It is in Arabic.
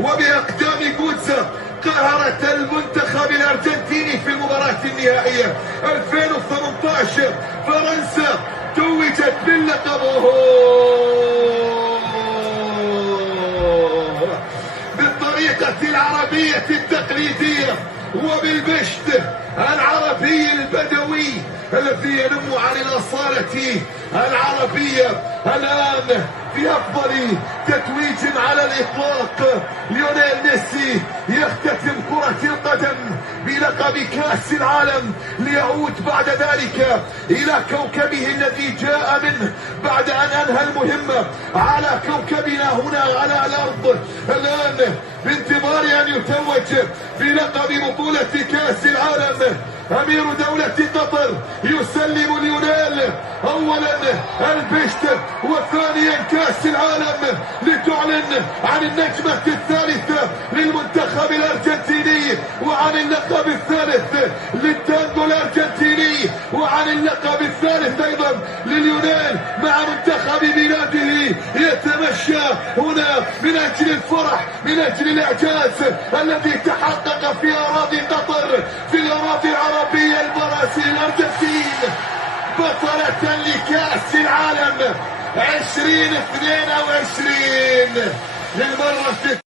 وبأقدام جوتزا قهرت المنتخب الأرجنتيني في المباراة النهائية 2018. فرنسا توجت باللقب بالطريقة العربية التقليدية وبالبشت العربي البدوي الذي ينم عن الأصالة العربية. الآن في أفضل تتويج على الإطلاق ليونيل ميسي يختتم كرة القدم بلقب كأس العالم، ليعود بعد ذلك إلى كوكبه الذي جاء منه بعد أن أنهى المهمة على كوكبنا هنا على الأرض. الآن بانتظار أن يتوج بلقب بطولة كأس العالم أمير دولة قطر يسلم ليونيل أولا البشت وثانيا كأس العالم لتعلن عن النجمة الثالثة للمنتخب الأرجنتيني وعن اللقب الثالث للتانجو الأرجنتيني وعن اللقب الثالث أيضا لليونيل مع منتخب بلاده يتمشى هنا من أجل الفرح، من أجل الإعجاز الذي تحقق في أراضي قطر، في الأراضي العربية. البرازيل الأرجنتين بطلة لكأس العالم 2022 للمرة